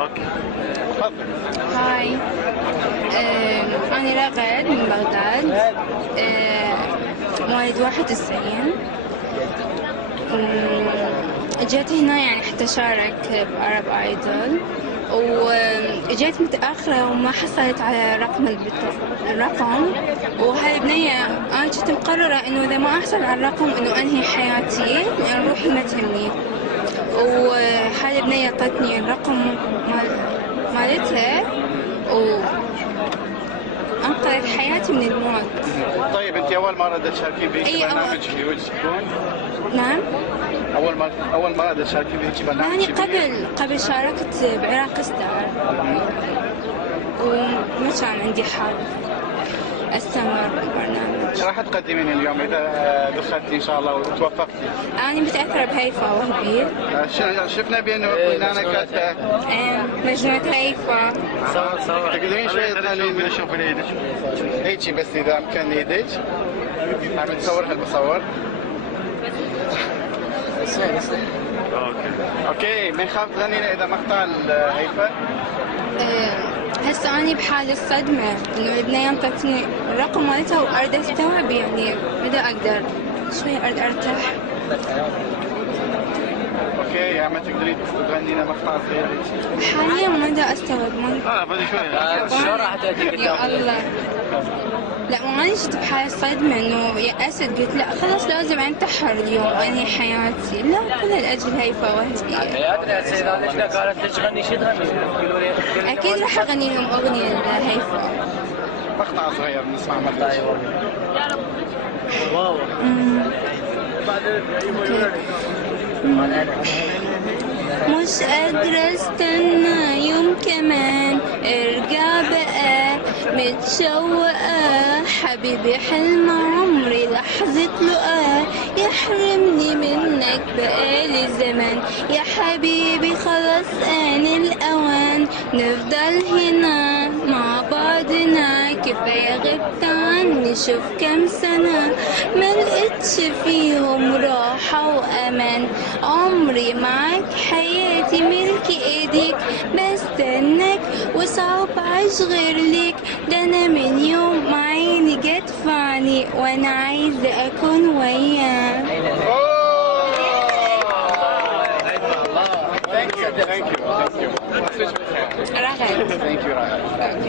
اوكي تفضل. هاي. أنا رغد من بغداد. مواليد 91. جيت هنا يعني حتى أشارك بأرب آيدول، وجيت متأخرة وما حصلت على الرقم. وهاي البنية أنا كنت مقررة إنه إذا ما أحصل على الرقم إنه أنهي حياتي لأن روحي ما تهمني. وهاي البنية أعطتني الرقم مالتها وأنقذت حياتي من الموت. طيب انت اول مره تشاركين بهيك برنامج في وجه سكون؟ نعم. اول مره تشاركين بهيك برنامج؟ يعني قبل شاركت بعراق ستار وما كان عندي حظ استمر بالبرنامج. ايش راح تقدمين اليوم اذا دخلتي ان شاء الله وتوفقتي؟ أنا متأثرة بهيفا وهبي. شفنا بانه هنا كانت مجنونة هيفا. تقدرين شوي تخلين نشوف ايدك هيك بس اذا امكن ايدك. عم تصور هالمصور. اوكي ما يخاف تغني لنا اذا مقطع هيفا؟ هسه أنا بحالة صدمة إنه البنية انطتني الرقم مالتها وأريد أستوعب يعني متى أقدر شوي أريد أرتاح. اوكي عم تقدري تغني لنا مقطع صغير؟ حاليا ما أقدر أستوعب. بدي شوي. شو راح تأتي يا الله. لا ما أنا جيت بحالة صدمة إنه يأست، قلت لا خلاص لازم أنتحر اليوم أنهي حياتي. لا كلها لأجل هيفا وهبي. حياتنا سيدة ليش لا قالت تغني شو تغني؟ أكيد راح أغني لهم أغنية لهيفا. مقطع صغير نسمع مقطع. واو. مش قادرة استنى يوم كمان ارجع بقى متشوقة حبيبي حلم عمري لحظة لقاه يحرمني منك بقالي زمان يا حبيبي خلاص آن الأوان نفضل هنا مع بعضنا كفاية غبت عني شوف كام سنة ملقتش فيهم راحة وأمان عمري معاك حياتي ملك ايديك بستناك وصعب عايش غير ليك ده انا من يوم ما عيني جت في عيني وانا عايزة اكون وياك. Thank you. رغد. Thank you.